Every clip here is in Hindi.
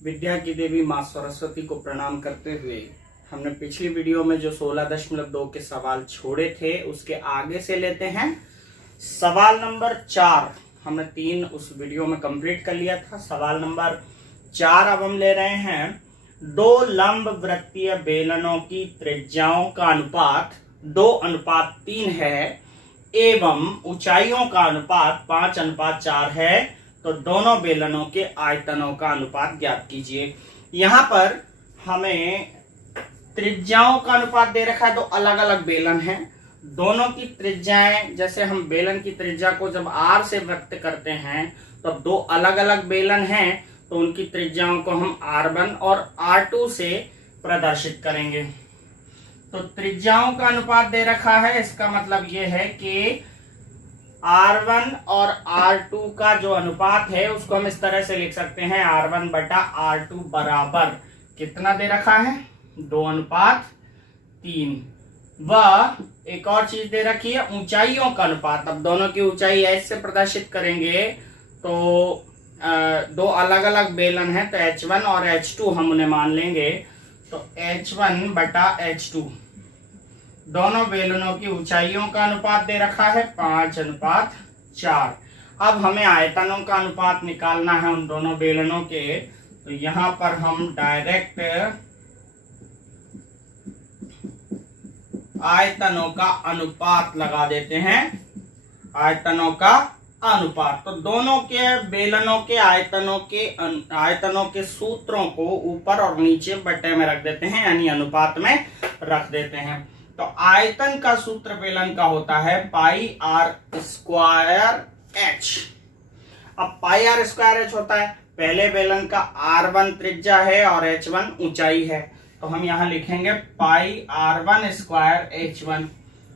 विद्या की देवी माँ सरस्वती को प्रणाम करते हुए हमने पिछली वीडियो में जो 16.2 के सवाल छोड़े थे उसके आगे से लेते हैं। सवाल नंबर 4 हमने 3 उस वीडियो में कंप्लीट कर लिया था। सवाल नंबर 4 अब हम ले रहे हैं। 2 लंब वृत्तीय बेलनों की त्रिज्याओं का अनुपात 2:3 है एवं ऊंचाइयों का अनुपात 5:4 है, तो दोनों बेलनों के आयतनों का अनुपात ज्ञात कीजिए। यहां पर हमें त्रिज्याओं का अनुपात दे रखा है। 2 अलग अलग बेलन हैं, दोनों की त्रिज्याएं, जैसे हम बेलन की त्रिज्या को जब r से व्यक्त करते हैं तो 2 अलग अलग बेलन हैं, तो उनकी त्रिज्याओं को हम r1 और r2 से प्रदर्शित करेंगे। तो त्रिज्याओं का अनुपात दे रखा है, इसका मतलब यह है कि R1 और R2 का जो अनुपात है उसको हम इस तरह से लिख सकते हैं, R1/R2 बराबर कितना दे रखा है, 2:3। वह एक और चीज दे रखी है, ऊंचाइयों का अनुपात। अब दोनों की ऊंचाई h से प्रदर्शित करेंगे तो 2 अलग अलग बेलन है, तो H1 और H2 हम उन्हें मान लेंगे। तो H1/H2 दोनों बेलनों की ऊंचाइयों का अनुपात दे रखा है 5:4। अब हमें आयतनों का अनुपात निकालना है उन दोनों बेलनों के। तो यहां पर हम डायरेक्ट आयतनों का अनुपात लगा देते हैं। आयतनों का अनुपात, तो दोनों के बेलनों के आयतनों के सूत्रों को ऊपर और नीचे बट्टे में रख देते हैं, यानी अनुपात में रख देते हैं। तो आयतन का सूत्र बेलन का होता है πr²h। अब πr²h होता है, पहले बेलन का r1 त्रिज्या है और h1 ऊंचाई है, तो हम यहां लिखेंगे πr1²h1।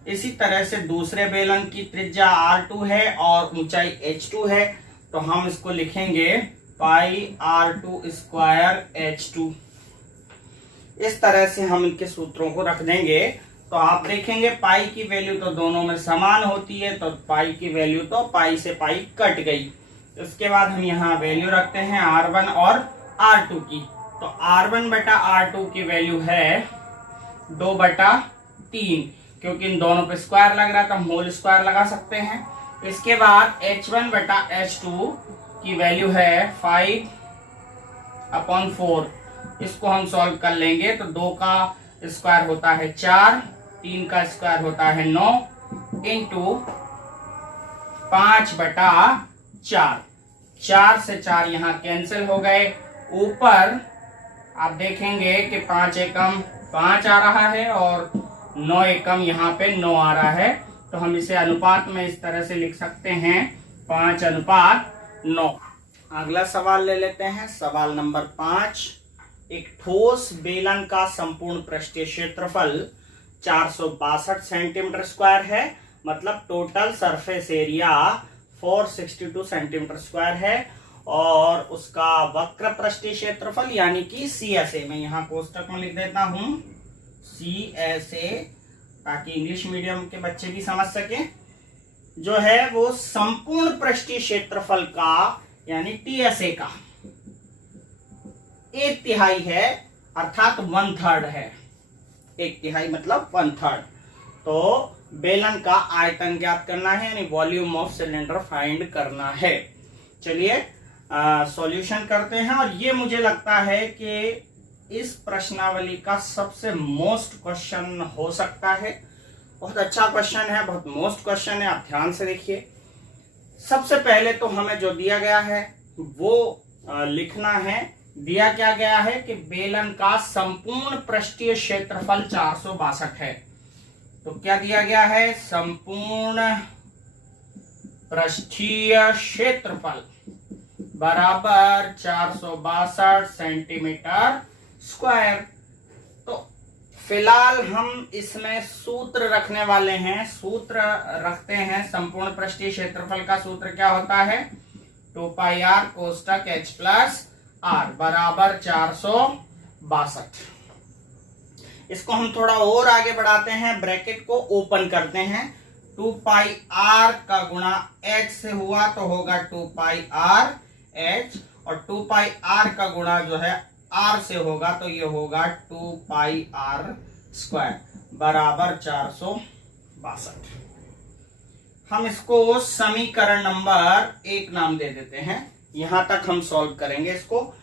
इसी तरह से दूसरे बेलन की त्रिज्या r2 है और ऊंचाई h2 है, तो हम इसको लिखेंगे πr2²h2। इस तरह से हम इनके सूत्रों को रख देंगे। तो आप देखेंगे पाई की वैल्यू तो दोनों में समान होती है, तो पाई की वैल्यू तो पाई से पाई कट गई। इसके बाद हम यहाँ वैल्यू रखते हैं R1 और R2 की। तो R1/R2 की वैल्यू है 2/3, क्योंकि इन दोनों पे स्क्वायर लग रहा है तो हम होल स्क्वायर लगा सकते हैं। इसके बाद H1/H2 की वैल्यू है 5/4। इसको हम सॉल्व कर लेंगे तो 2 का स्क्वायर होता है 4, 3 का स्क्वायर होता है 9 इंटू 5/4। 4 से 4 यहाँ कैंसिल हो गए। ऊपर आप देखेंगे कि 5 एकम 5 आ रहा है और 9 एकम यहाँ पे 9 आ रहा है, तो हम इसे अनुपात में इस तरह से लिख सकते हैं 5:9। अगला सवाल ले लेते हैं। सवाल नंबर 5। एक ठोस बेलन का संपूर्ण पृष्ठीय क्षेत्रफल 462 सेंटीमीटर स्क्वायर है, मतलब total surface area 462 centimetre square है, और उसका वक्र पृष्ठीय क्षेत्रफल यानी कि CSA, मैं यहाँ कोष्टक में लिख देता हूं CSA ताकि इंग्लिश मीडियम के बच्चे भी समझ सके, जो है वो संपूर्ण पृष्ठीय क्षेत्रफल का यानी TSA का 1/3 है, अर्थात 1/3 है। 1/3 मतलब 1/3। तो बेलन का आयतन ज्ञात करना है, यानी वॉल्यूम ऑफ सिलेंडर फाइंड करना है। चलिए सॉल्यूशन करते हैं। और ये मुझे लगता है कि इस प्रश्नावली का सबसे मोस्ट क्वेश्चन हो सकता है। बहुत अच्छा क्वेश्चन है, बहुत मोस्ट क्वेश्चन है। आप ध्यान से देखिए। सबसे पहले तो हमें जो दिया गया है वो लिखना है। दिया क्या गया है कि बेलन का संपूर्ण पृष्ठीय क्षेत्रफल 462 है। तो क्या दिया गया है, संपूर्ण पृष्ठीय क्षेत्रफल बराबर 462 सेंटीमीटर स्क्वायर। तो फिलहाल हम इसमें सूत्र रखने वाले हैं। सूत्र रखते हैं। संपूर्ण पृष्ठीय क्षेत्रफल का सूत्र क्या होता है, 2πr कोष्टक h प्लस r बराबर 462। इसको हम थोड़ा और आगे बढ़ाते हैं, ब्रैकेट को ओपन करते हैं। 2 पाई आर का गुणा h से हुआ तो होगा 2 पाई आर h, और 2 पाई आर का गुणा जो है r से होगा तो ये होगा 2 पाई आर स्क्वायर बराबर 462। हम इसको समीकरण नंबर 1 नाम दे देते हैं। यहां तक हम सॉल्व करेंगे इसको।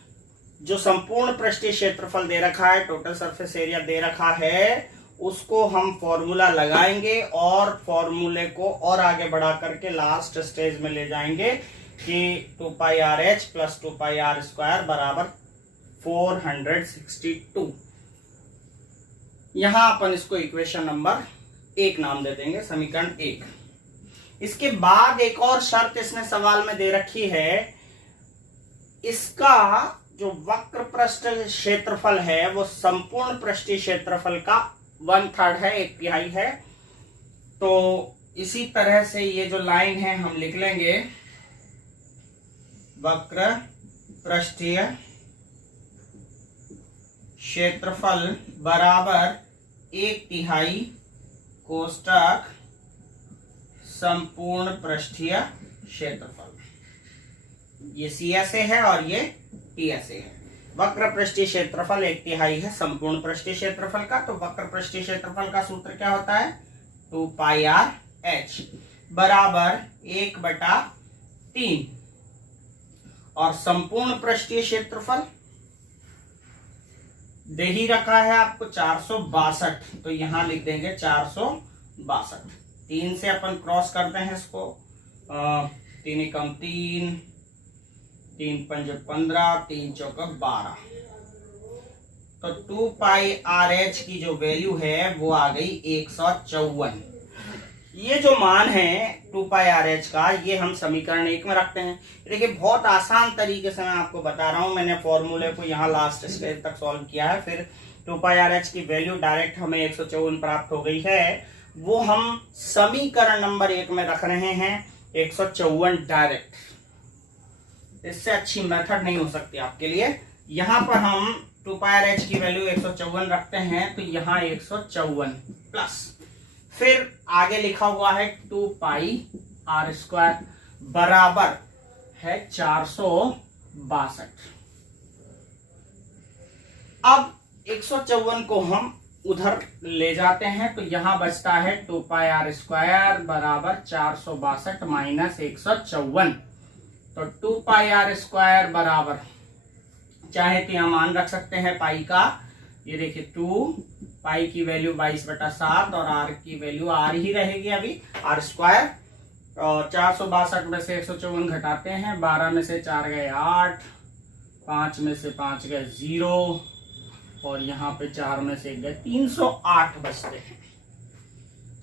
जो संपूर्ण पृष्ठीय क्षेत्रफल दे रखा है, टोटल सरफेस एरिया दे रखा है, उसको हम फॉर्मूला लगाएंगे और फॉर्मूले को और आगे बढ़ा करके लास्ट स्टेज में ले जाएंगे कि 2 pi R H plus 2 pi R square बराबर 462। यहां अपन इसको इक्वेशन नंबर 1 नाम दे देंगे, समीकरण 1। इसके बाद एक और शर्त इसने सवाल में दे रखी है, इसका जो वक्र पृष्ठ क्षेत्रफल है वो संपूर्ण पृष्ठीय क्षेत्रफल का 1/3 है, 1/3 है। तो इसी तरह से ये जो लाइन है हम लिख लेंगे, वक्र पृष्ठीय क्षेत्रफल बराबर 1/3 कोष्टक संपूर्ण पृष्ठीय क्षेत्रफल। ये CSA है और ये TSA है। वक्र पृष्ठीय क्षेत्रफल 1/3 है संपूर्ण पृष्ठीय क्षेत्रफल का। तो वक्र पृष्ठीय क्षेत्रफल का सूत्र क्या होता है, 2 पाई आर एच बराबर 1/3, और संपूर्ण पृष्ठीय क्षेत्रफल दे ही रखा है आपको 462, तो यहां लिख देंगे 462। 3 से अपन क्रॉस करते हैं इसको, 3 एकम 3, 3 पंज 15, 3 चौक 12। तो 2 पाई आर एच की जो वैल्यू है वो आ गई 154। ये जो मान है 2 पाई आर एच का, ये हम समीकरण 1 में रखते हैं। देखिए बहुत आसान तरीके से मैं आपको बता रहा हूं, मैंने फॉर्मूले को यहाँ लास्ट स्टेज तक सॉल्व किया है। फिर 2 पाई आर एच की वैल्यू डायरेक्ट हमें 154 प्राप्त हो गई है, वो हम समीकरण नंबर 1 में रख रहे हैं 154 डायरेक्ट। इससे अच्छी मेथड नहीं हो सकती आपके लिए। यहां पर हम 2 पाई आर एच की वैल्यू 154 रखते हैं, तो यहां 154 प्लस, फिर आगे लिखा हुआ है 2 पाई आर स्क्वायर बराबर है 462। अब 154 को हम उधर ले जाते हैं, तो यहां बचता है 2 पाई आर स्क्वायर बराबर 462 माइनस 154। तो 2 पाई आर स्क्वायर बराबर, चाहे तो यहां मान रख सकते हैं पाई का, ये देखिए 2 पाई की वैल्यू 22/7 और आर की वैल्यू आर ही रहेगी अभी, आर स्क्वायर। और 462 में से 154 घटाते हैं, 12 में से 4 गए 8, 5 में से 5 गए 0, और यहाँ पे 4 में से गए 308 बचते हैं।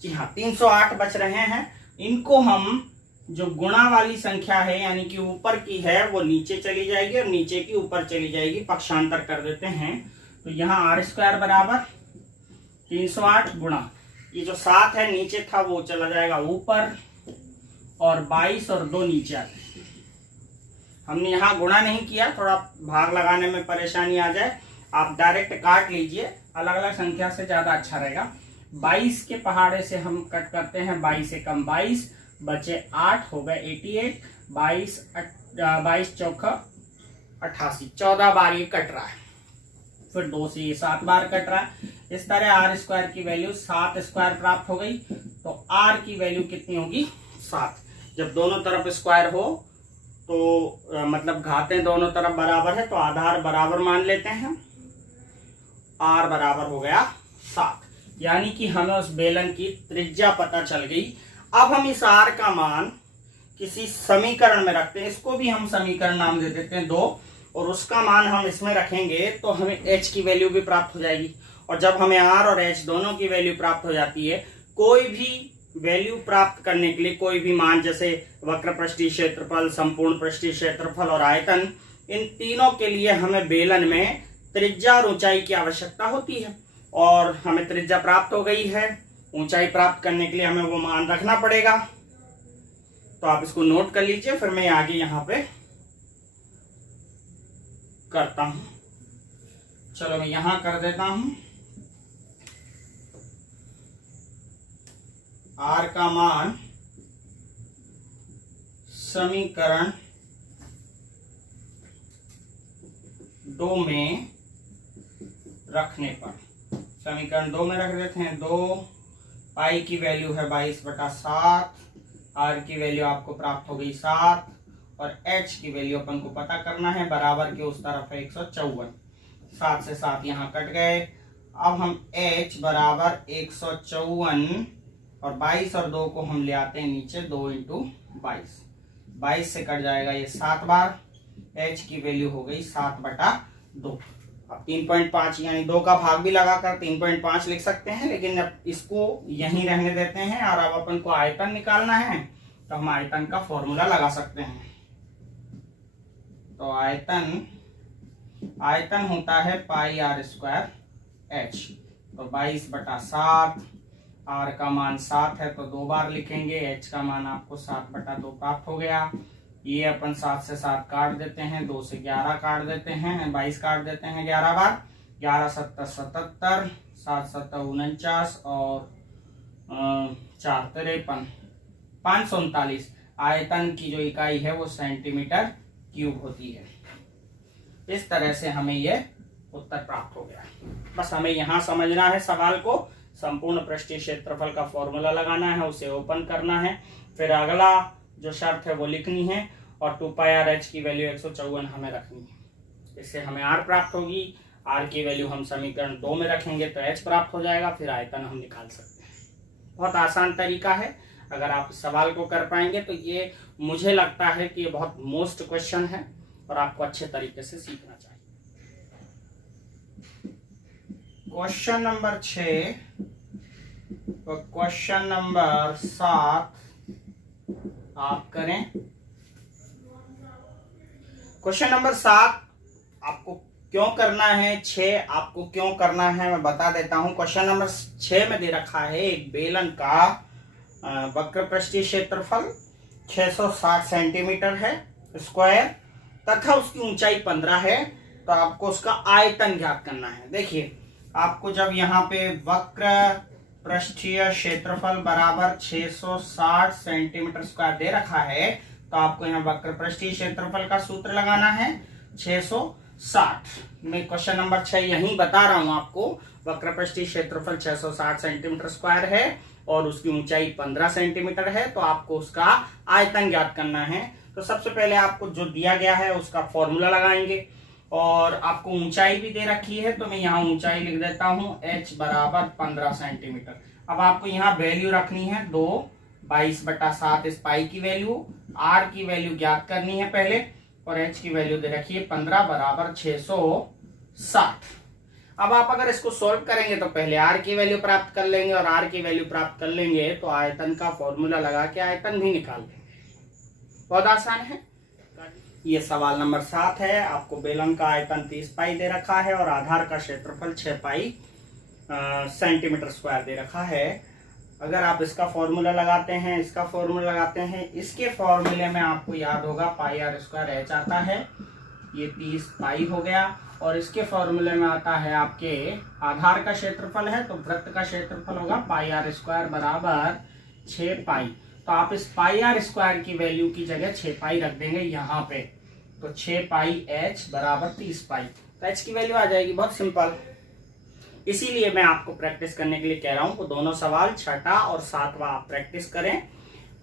जी हाँ, 308 बच रहे हैं। इनको हम जो गुणा वाली संख्या है यानी कि ऊपर की है वो नीचे चली जाएगी और नीचे की ऊपर चली जाएगी, पक्षांतर कर देते हैं। तो यहाँ आर स्क्वायर बराबर 308 गुणा ये जो 7 है नीचे था वो चला जाएगा ऊपर, और 22 और 2 नीचे आते हैं। हमने यहाँ गुणा नहीं किया, थोड़ा भाग लगाने में परेशानी आ जाए, आप डायरेक्ट काट लीजिए, अलग अलग संख्या से ज्यादा अच्छा रहेगा। 22 के पहाड़े से हम कट करते हैं, 22 से कम 22 बचे 8 हो गए 88, 22 चौका 88, 14 बार ये कट रहा है, फिर 2 से ये 7 बार कट रहा है। इस तरह आर स्क्वायर की वैल्यू 7 स्क्वायर प्राप्त हो गई। तो आर की वैल्यू कितनी होगी, 7। जब दोनों तरफ स्क्वायर हो तो मतलब घातें दोनों तरफ बराबर है, तो आधार बराबर मान लेते हैं, आर बराबर हो गया 7। यानी कि हमें उस बेलन की त्रिज्या पता चल गई। अब हम इस आर का मान किसी समीकरण में रखते हैं, इसको भी हम समीकरण नाम दे देते हैं 2, और उसका मान हम इसमें रखेंगे तो हमें एच की वैल्यू भी प्राप्त हो जाएगी। और जब हमें आर और एच दोनों की वैल्यू प्राप्त हो जाती है, कोई भी वैल्यू प्राप्त करने के लिए कोई भी मान, जैसे वक्र पृष्ठीय क्षेत्रफल, संपूर्ण पृष्ठीय क्षेत्रफल और आयतन, इन तीनों के लिए हमें बेलन में त्रिज्या और ऊंचाई की आवश्यकता होती है। और हमें त्रिज्या प्राप्त हो गई है, ऊंचाई प्राप्त करने के लिए हमें वो मान रखना पड़ेगा। तो आप इसको नोट कर लीजिए, फिर मैं आगे यहां पे करता हूं। चलो मैं यहां कर देता हूं। r का मान समीकरण 2 में रखने पर, समीकरण 2 में रख देते हैं। 2 पाई की वैल्यू है 22/7, r की वैल्यू आपको प्राप्त हो गई 7 और h की वैल्यू अपन को पता करना है, बराबर के उस तरफ है 154। 7 से 7 यहाँ कट गए। अब हम h बराबर 154 और 22 और 2 को हम ले आते हैं नीचे, 2 × 22, 22 से कट जाएगा ये 7 बार, h की वैल्यू हो गई 7/2। अब 3.5 यानी 2 का भाग भी लगाकर 3.5 लिख सकते हैं, लेकिन अब इसको यहीं रहने देते हैं। और अब अपन को आयतन निकालना है तो हम आयतन का फॉर्मूला लगा सकते हैं। तो आयतन होता है πr² h। तो 22/7, r का मान 7 है तो 2 बार लिखेंगे, h का मान आपको 7/2 प्राप्त हो गया। ये अपन 7 से 7 काट देते हैं, 2 से 11 काट देते हैं, 22 काट देते हैं 11 बार, 11 × 7 = 77, 7 × 7 = 49 और 4 × 53 539। आयतन की जो इकाई है वो सेंटीमीटर³ होती है। इस तरह से हमें ये उत्तर प्राप्त हो गया। बस हमें यहाँ समझना है सवाल को, संपूर्ण पृष्ठीय क्षेत्रफल का फॉर्मूला लगाना है, उसे ओपन करना है, फिर अगला जो शर्त है वो लिखनी है और 2πrh की वैल्यू 154 हमें रखनी है। इससे हमें r प्राप्त होगी, r की वैल्यू हम समीकरण 2 में रखेंगे तो h प्राप्त हो जाएगा, फिर आयतन हम निकाल सकते हैं। बहुत आसान तरीका है, अगर आप इस सवाल को कर पाएंगे तो ये मुझे लगता है कि ये बहुत मोस्ट क्वेश्चन है और आपको अच्छे तरीके से सीखना चाहिए। क्वेश्चन नंबर 6 तो क्वेश्चन नंबर 7 आप करें। क्वेश्चन नंबर 7 आपको क्यों करना है, 6 आपको क्यों करना है मैं बता देता हूं। क्वेश्चन नंबर 6 में दे रखा है एक बेलन का वक्र पृष्ठीय क्षेत्रफल 660 सेंटीमीटर है स्क्वायर तथा उसकी ऊंचाई 15 है, तो आपको उसका आयतन ज्ञात करना है। देखिए आपको जब यहाँ पे वक्र पृष्ठीय क्षेत्रफल बराबर 660 सेंटीमीटर स्क्वायर दे रखा है, तो आपको यहाँ वक्र पृष्ठीय क्षेत्रफल का सूत्र लगाना है 660। मैं क्वेश्चन नंबर 6 यही बता रहा हूं आपको। वक्र पृष्ठीय क्षेत्रफल 660 सेंटीमीटर स्क्वायर है और उसकी ऊंचाई 15 सेंटीमीटर है, तो आपको उसका आयतन ज्ञात करना है। तो सबसे पहले आपको जो दिया गया है उसका फॉर्मूला लगाएंगे और आपको ऊंचाई भी दे रखी है, तो मैं यहाँ ऊंचाई लिख देता हूं h बराबर 15 सेंटीमीटर। अब आपको यहाँ वैल्यू रखनी है 2, 22/7 इस पाई की वैल्यू, r की वैल्यू ज्ञात करनी है पहले और h की वैल्यू दे रखी है 15 बराबर 660। अब आप अगर इसको सॉल्व करेंगे तो पहले r की वैल्यू प्राप्त कर लेंगे और r की वैल्यू प्राप्त कर लेंगे तो आयतन का फॉर्मूला लगा के आयतन भी निकाल लेंगे। बहुत आसान है। ये सवाल नंबर 7 है। आपको बेलन का आयतन 30 पाई दे रखा है और आधार का क्षेत्रफल 6 पाई सेंटीमीटर स्क्वायर दे रखा है। अगर आप इसका फॉर्मूला लगाते हैं, इसका फॉर्मूला लगाते हैं, इसके फॉर्मूले में आपको याद होगा πr² h आता है, ये 30 पाई हो गया और इसके फॉर्मूले में आता है आपके आधार का क्षेत्रफल है तो वृत्त का क्षेत्रफल होगा πr² बराबर 6 पाई। तो आप इस πr² की वैल्यू की जगह 6 पाई रख देंगे यहाँ पे, तो 6 पाई h बराबर 30 पाई, तो h की वैल्यू आ जाएगी। बहुत सिंपल। इसीलिए मैं आपको प्रैक्टिस करने के लिए कह रहा हूं, तो दोनों सवाल 6वां और 7वां आप प्रैक्टिस करें।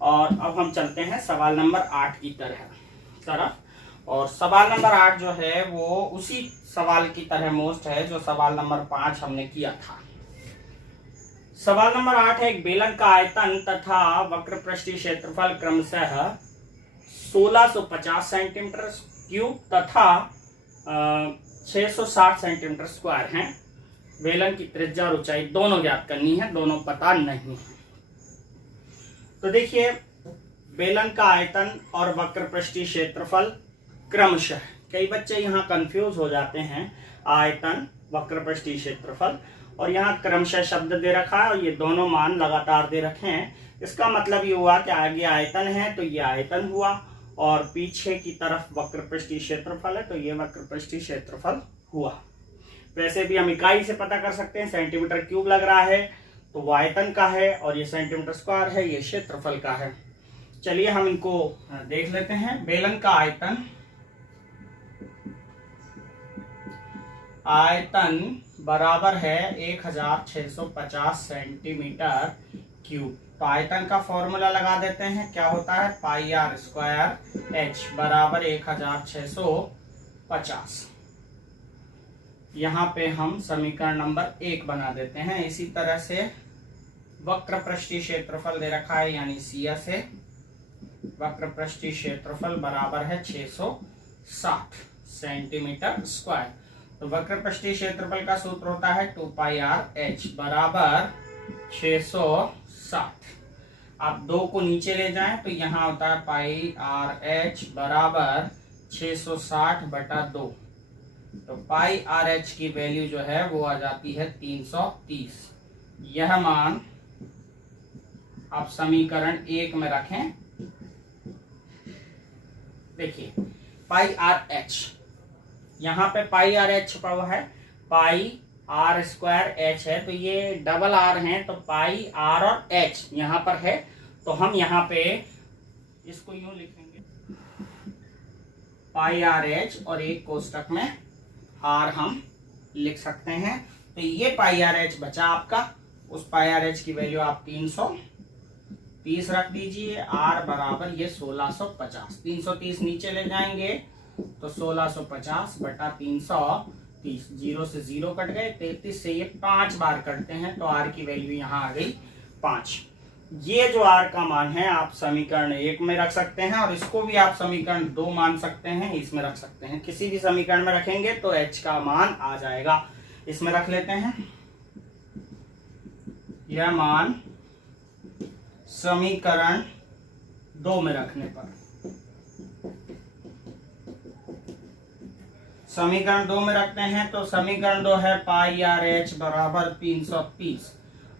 और अब हम चलते हैं सवाल नंबर 8 की तरफ। और सवाल नंबर 8 जो है वो उसी सवाल की तरह मोस्ट है जो सवाल नंबर 5 हमने किया था। सवाल नंबर 8 है एक बेलन का आयतन तथा वक्र पृष्ठीय क्षेत्रफल क्रमशः 1650 सेंटीमीटर क्यूब तथा 660 सेंटीमीटर स्क्वायर है। बेलन की त्रिज्या और ऊंचाई दोनों ज्ञात करनी है, दोनों पता नहीं है। तो देखिए बेलन का आयतन और वक्र पृष्ठीय क्षेत्रफल क्रमशः, कई बच्चे यहाँ कंफ्यूज हो जाते हैं, आयतन वक्र पृष्ठीय क्षेत्रफल और यहाँ क्रमशः शब्द दे रखा है और ये दोनों मान लगातार दे रखे हैं। इसका मतलब ये हुआ कि आगे आयतन है तो ये आयतन हुआ और पीछे की तरफ वक्र पृष्ठीय क्षेत्रफल है तो ये वक्र पृष्ठीय क्षेत्रफल हुआ। वैसे भी हम इकाई से पता कर सकते हैं, सेंटीमीटर क्यूब लग रहा है तो वो आयतन का है और ये सेंटीमीटर स्क्वायर है, ये क्षेत्रफल का है। चलिए हम इनको देख लेते हैं। बेलन का आयतन बराबर है 1650 सेंटीमीटर क्यूब। तो आयतन का फॉर्मूला लगा देते हैं, क्या होता है, पाई आर स्क्वायर एच बराबर 1650। यहाँ पे हम समीकरण नंबर 1 बना देते हैं। इसी तरह से वक्र पृष्ठीय क्षेत्रफल दे रखा है, यानी सीएस है। वक्र पृष्ठीय क्षेत्रफल बराबर है 660 सेंटीमीटर स्क्वायर। तो वक्र पृष्ठीय क्षेत्रफल का सूत्र होता है 2 पाई आर एच बराबर 660। आप 2 को नीचे ले जाएं तो यहाँ होता है पाई आर एच बराबर 660/2। तो पाई आर एच की वैल्यू जो है वो आ जाती है 330। यह मान आप समीकरण 1 में रखें। देखिए पाई आर एच, यहाँ पे पाई आर एच छुपा हुआ है, पाई आर स्क्वायर एच है, तो ये डबल आर है, तो पाई आर और एच यहाँ पर है। तो हम यहाँ पे इसको यूं लिखेंगे, पाई आर एच और एक कोष्टक में आर हम लिख सकते हैं। तो ये पाई आर एच बचा आपका, उस पाई आर एच की वैल्यू आप 330 रख दीजिए। आर बराबर ये 1650, 330 नीचे ले जाएंगे तो 1650/330, 0 से 0 कट गए, 33 से ये 5 बार कटते हैं, तो आर की वैल्यू यहाँ आ गई 5। ये जो आर का मान है आप समीकरण 1 में रख सकते हैं, और इसको भी आप समीकरण 2 मान सकते हैं, इसमें रख सकते हैं। किसी भी समीकरण में रखेंगे तो एच का मान आ जाएगा। इसमें रख लेते हैं, यह मान समीकरण 2 में रखने पर, समीकरण 2 में रखते हैं तो समीकरण 2 है पाई आर एच बराबर 330।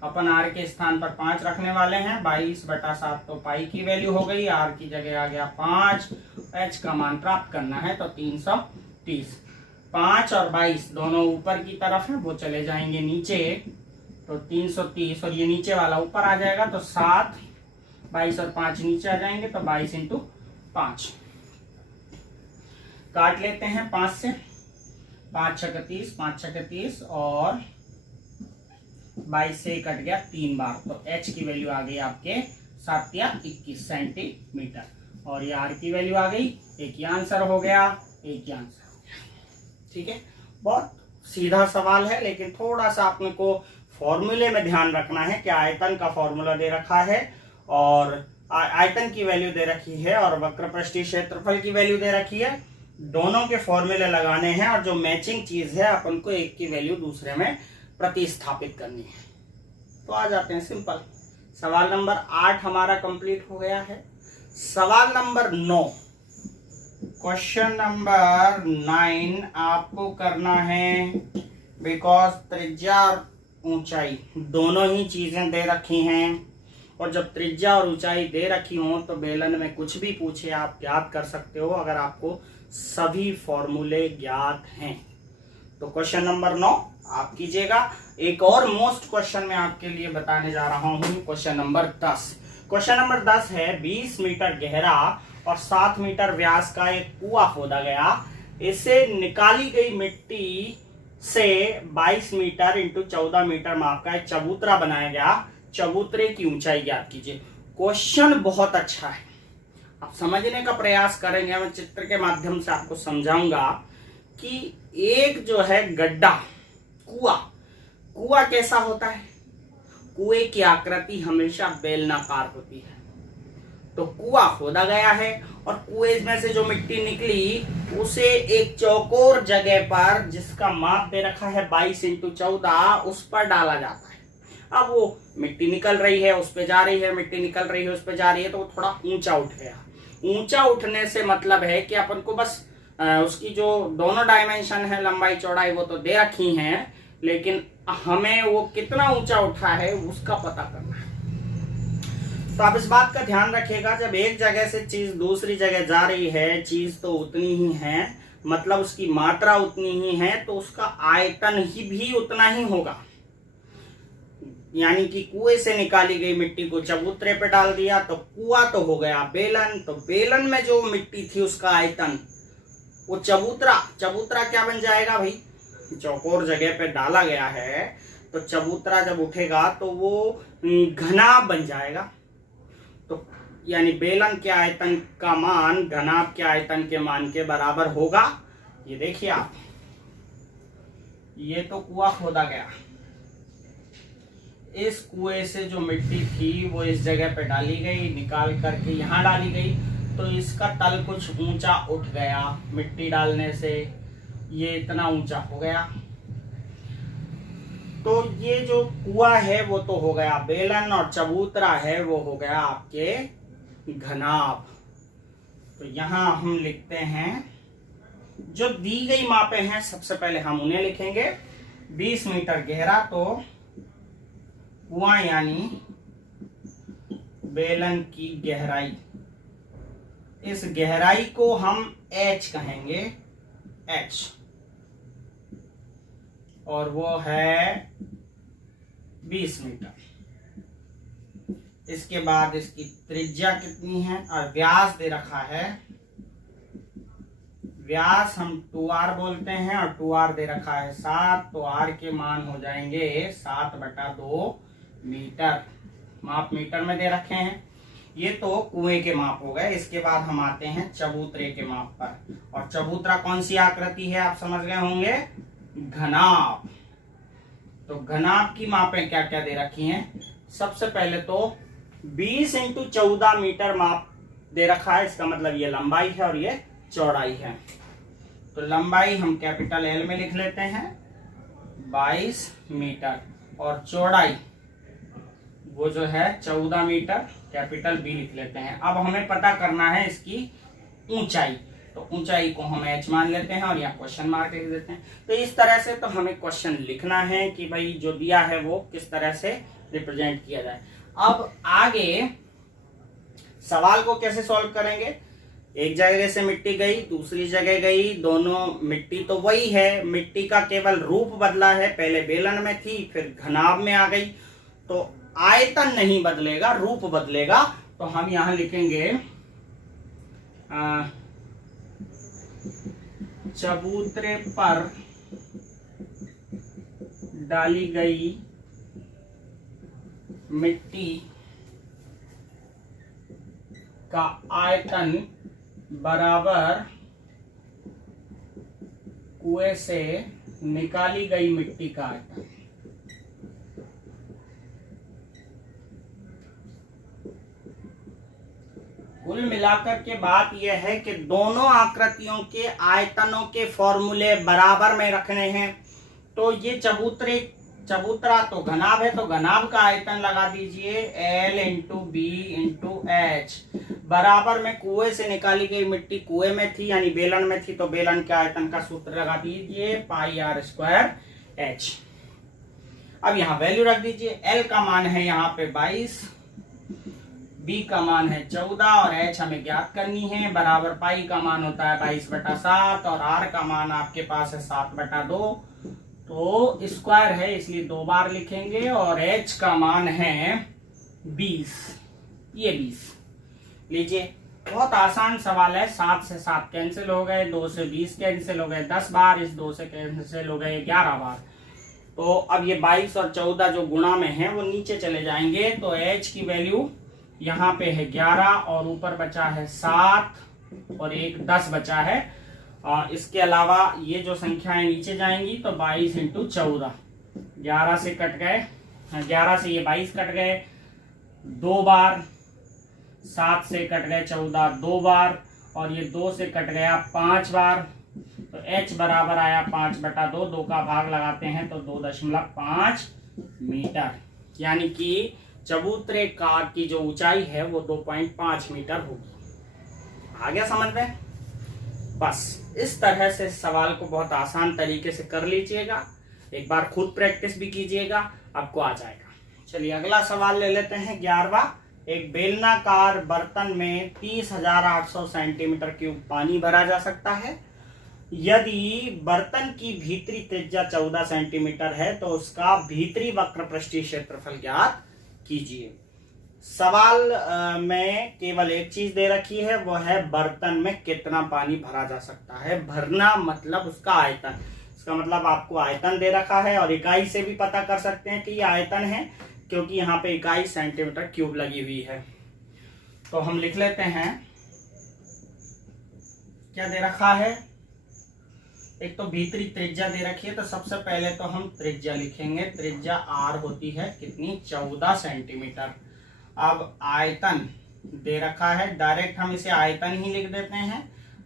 अपन आर के स्थान पर 5 रखने वाले हैं, 22/7 तो पाई की वैल्यू हो गई, आर की जगह आ गया 5। एच का मान प्राप्त करना है तो 330। 5 और 22 दोनों ऊपर की तरफ है, वो चले जाएंगे नीचे, तो 330 और ये नीचे वाला ऊपर आ जाएगा, तो 7, 22 और 5 नीचे आ जाएंगे, तो 22 × 5 काट लेते हैं 5 से। 5 × 30, 5 × 30 और 22 से कट गया 3 बार, तो h की वैल्यू आ गई आपके 7 या 21 सेंटीमीटर, और ये r की वैल्यू आ गई। एक ही आंसर हो गया, एक ही आंसर हो गया। ठीक है, बहुत सीधा सवाल है, लेकिन थोड़ा सा आपने को फॉर्मूले में ध्यान रखना है कि आयतन का फॉर्मूला दे रखा है और आयतन की वैल्यू दे रखी है और वक्र पृष्ठीय क्षेत्रफल की वैल्यू दे रखी है। दोनों के फॉर्मूले लगाने हैं और जो मैचिंग चीज है अपन को एक की वैल्यू दूसरे में प्रतिस्थापित करनी है। तो आ जाते हैं सिंपल। सवाल नंबर 8 हमारा कंप्लीट हो गया है। सवाल नंबर 9, क्वेश्चन नंबर 9 आपको करना है, बिकॉज त्रिज्या और ऊंचाई दोनों ही चीजें दे रखी हैं, और जब त्रिज्या और ऊंचाई दे रखी हो तो बेलन में कुछ भी पूछे आप ज्ञात कर सकते हो, अगर आपको सभी फॉर्मूले ज्ञात हैं। तो क्वेश्चन नंबर 9 आप कीजिएगा। एक और मोस्ट क्वेश्चन मैं आपके लिए बताने जा रहा हूं, क्वेश्चन नंबर 10। क्वेश्चन नंबर 10 है, 20 मीटर गहरा और 7 मीटर व्यास का एक कुआं खोदा गया। इसे निकाली गई मिट्टी से 22 मीटर × 14 मीटर माप का एक चबूतरा बनाया गया। चबूतरे की ऊंचाई ज्ञात कीजिए। क्वेश्चन बहुत अच्छा है, आप समझने का प्रयास करेंगे। मैं चित्र के माध्यम से आपको समझाऊंगा कि एक जो है गड्ढा, कुआं कैसा होता है। कुएं की आकृति हमेशा बेलनाकार होती है। तो कुआं खोदा गया है और कुएं में से जो मिट्टी निकली उसे एक चौकोर जगह पर, जिसका माप दे रखा है 22 × 14, उस पर डाला जाता है। अब वो मिट्टी निकल रही है, उस पे जा रही है, मिट्टी निकल रही है, उस पे जा रही है, तो वो थोड़ा ऊंचा उठ गया। ऊंचा उठने से मतलब है कि अपन को बस उसकी जो दोनों डायमेंशन है, लंबाई चौड़ाई, वो तो दे रखी हैं, लेकिन हमें वो कितना ऊंचा उठा है उसका पता करना है। तो आप इस बात का ध्यान रखिएगा, जब एक जगह से चीज दूसरी जगह जा रही है, चीज तो उतनी ही है, मतलब उसकी मात्रा उतनी ही है, तो उसका आयतन ही भी उतना ही होगा। यानी कि कुएं से निकाली गई मिट्टी को चबूतरे पे डाल दिया तो कुआं तो हो गया बेलन। तो बेलन में जो मिट्टी थी उसका आयतन वो चबूतरा क्या बन जाएगा भाई, चौकोर जगह पे डाला गया है तो चबूतरा जब उठेगा तो वो घनाभ बन जाएगा। तो यानी बेलन के आयतन का मान घनाभ के आयतन के मान के बराबर होगा। ये देखिए आप, ये तो कुआं खोदा गया, इस कुएं से जो मिट्टी थी वो इस जगह पे डाली गई, निकाल करके यहाँ डाली गई तो इसका तल कुछ ऊंचा उठ गया मिट्टी डालने से, ये इतना ऊंचा हो गया। तो ये जो कुआं है वो तो हो गया बेलन और चबूतरा है वो हो गया आपके घनाभ। तो यहां हम लिखते हैं जो दी गई मापें हैं, सबसे पहले हम उन्हें लिखेंगे। 20 मीटर गहरा तो कुआं यानी बेलन की गहराई, इस गहराई को हम h कहेंगे, h, और वो है 20 मीटर। इसके बाद इसकी त्रिज्या कितनी है और व्यास दे रखा है, व्यास हम 2r बोलते हैं और 2r दे रखा है 7, तो r के मान हो जाएंगे 7/2 मीटर। माप मीटर में दे रखे हैं। ये तो कुएं के माप हो गए। इसके बाद हम आते हैं चबूतरे के माप पर, और चबूतरा कौन सी आकृति है आप समझ गए होंगे, घनाभ। तो घनाभ की मापें क्या क्या दे रखी हैं, सबसे पहले तो 20 × 14 मीटर माप दे रखा है, इसका मतलब ये लंबाई है और ये चौड़ाई है। तो लंबाई हम कैपिटल L में लिख लेते हैं 22 मीटर, और चौड़ाई वो जो है 14 मीटर कैपिटल B लिख लेते हैं। अब हमें पता करना है इसकी ऊंचाई, तो ऊंचाई को हम h मान लेते हैं और यहाँ क्वेश्चन मार्क लिख देते हैं। तो इस तरह से तो हमें क्वेश्चन लिखना है कि भाई जो दिया है वो किस तरह से रिप्रेजेंट किया जाए। अब आगे सवाल को कैसे सॉल्व करेंगे, एक जगह से मिट्टी गई दूसरी जगह गई, दोनों मिट्टी तो वही है, मिट्टी का केवल रूप बदला है, पहले बेलन में थी फिर घनाभ में आ गई, तो आयतन नहीं बदलेगा रूप बदलेगा। तो हम यहां लिखेंगे चबूतरे पर डाली गई मिट्टी का आयतन बराबर कुएं से निकाली गई मिट्टी का आयतन। कुल मिलाकर के बात यह है कि दोनों आकृतियों के आयतनों के फॉर्मूले बराबर में रखने हैं। तो ये चबूतरा तो घनाभ है, तो घनाभ का आयतन लगा दीजिए L × B × H, बराबर में कुएं से निकाली गई मिट्टी कुएं में थी यानी बेलन में थी, तो बेलन के आयतन का सूत्र लगा दीजिए πr²h। अब यहाँ वैल्यू रख दीजिए, L का मान है यहाँ पे 22, B का मान है 14 और H हमें ज्ञात करनी है, बराबर पाई का मान होता है 22/7 और R का मान आपके पास है 7/2, तो स्क्वायर है इसलिए 2 बार लिखेंगे, और H का मान है 20, ये 20 लीजिए। बहुत आसान सवाल है, 7 से 7 कैंसिल हो गए, 2 से 20 कैंसिल हो गए 10 बार, इस 2 से कैंसिल हो गए 11 बार। तो अब ये 22 और 14 जो गुणा में है वो नीचे चले जाएंगे, तो H की वैल्यू यहाँ पे है 11 और ऊपर बचा है 7 और एक 10 बचा है। इसके अलावा ये जो संख्याएं नीचे जाएंगी तो 22 × 14, 11 से कट गए, 11 से ये 22 कट गए 2 बार, 7 से कट गए 14 2 बार, और ये 2 से कट गया 5 बार, तो H बराबर आया 5/2, 2 का भाग लगाते हैं तो 2.5 मीटर, यानी कि चबूतरे का की जो ऊंचाई है वो 2.5 मीटर होगी। आ गया समझ में? बस इस तरह से सवाल को बहुत आसान तरीके से कर लीजिएगा, एक बार खुद प्रैक्टिस भी कीजिएगा, आपको आ जाएगा। चलिए अगला सवाल ले लेते हैं 11वां। एक बेलनाकार बर्तन में 30,800 सेंटीमीटर क्यूब पानी भरा जा सकता है। यदि बर्तन की भीतरी त्रिज्या 14 सेंटीमीटर है तो उसका भीतरी वक्र पृष्ठीय क्षेत्रफल ज्ञात कीजिए। सवाल में केवल एक चीज दे रखी है, वो है बर्तन में कितना पानी भरा जा सकता है। भरना मतलब उसका आयतन, इसका मतलब आपको आयतन दे रखा है और इकाई से भी पता कर सकते हैं कि ये आयतन है, क्योंकि यहाँ पे इकाई सेंटीमीटर क्यूब लगी हुई है। तो हम लिख लेते हैं क्या दे रखा है। एक तो भीतरी त्रिज्या दे रखी है, तो सबसे पहले तो हम त्रिज्या लिखेंगे। त्रिज्या r होती है कितनी, 14 सेंटीमीटर। अब आयतन दे रखा है, डायरेक्ट हम इसे आयतन ही लिख देते हैं।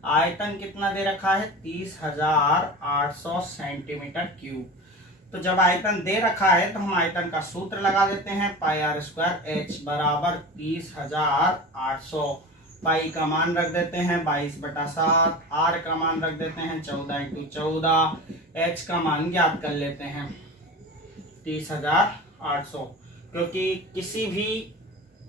आयतन कितना दे रखा है, 30,800 सेंटीमीटर क्यूब। तो जब आयतन दे रखा है तो हम आयतन का सूत्र लगा देते हैं, पाई आर स्क्वायर एच बराबर 30,800। पाई का मान रख देते हैं 22/7, आर का मान रख देते हैं 14 × 14, एच का मान ज्ञात कर लेते हैं 30,800। क्योंकि किसी भी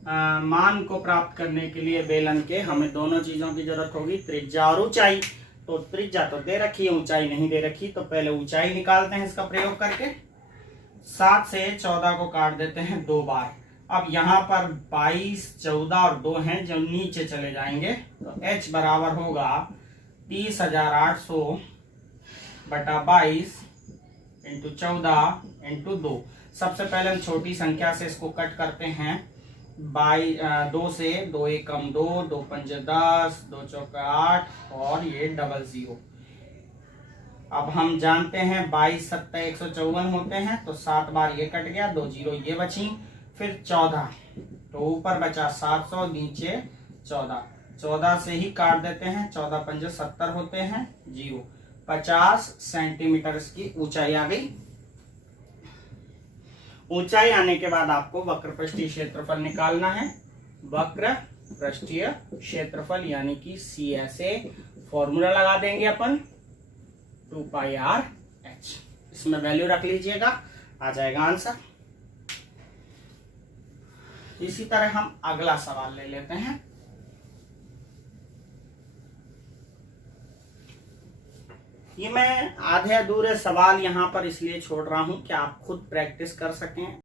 मान को प्राप्त करने के लिए बेलन के हमें दोनों चीजों की जरूरत होगी, त्रिज्या और ऊंचाई। तो त्रिज्या तो दे रखी है, ऊंचाई नहीं दे रखी, तो पहले ऊंचाई निकालते हैं इसका प्रयोग करके। 7 से 14 को काट देते हैं 2 बार। अब यहाँ पर 22, 14 और 2 हैं जो नीचे चले जाएंगे, तो h बराबर होगा 30,800 बटा 22 × 14 × 2। सबसे पहले हम छोटी संख्या से इसको कट करते हैं। 2 से 2 एकम 2, 2 पंजे 10, 2 चौका 8 और ये 00। अब हम जानते हैं 22 7 154 होते हैं, तो 7 बार ये कट गया, 2 0 ये बची, फिर 14, तो ऊपर बचा 700, नीचे 14। 14 से ही काट देते हैं, 14 पंजे 70 होते हैं, 0। 50 सेंटीमीटर की ऊंचाई आ गई। ऊंचाई आने के बाद आपको वक्र पृष्ठीय क्षेत्रफल निकालना है। वक्र पृष्ठीय क्षेत्रफल यानी कि CSA फॉर्मूला लगा देंगे अपन 2πr/h। इसमें वैल्यू रख लीजिएगा, आ जाएगा आंसर। इसी तरह हम अगला सवाल ले लेते हैं। ये मैं आधे अधूरे सवाल यहाँ पर इसलिए छोड़ रहा हूं कि आप खुद प्रैक्टिस कर सकें।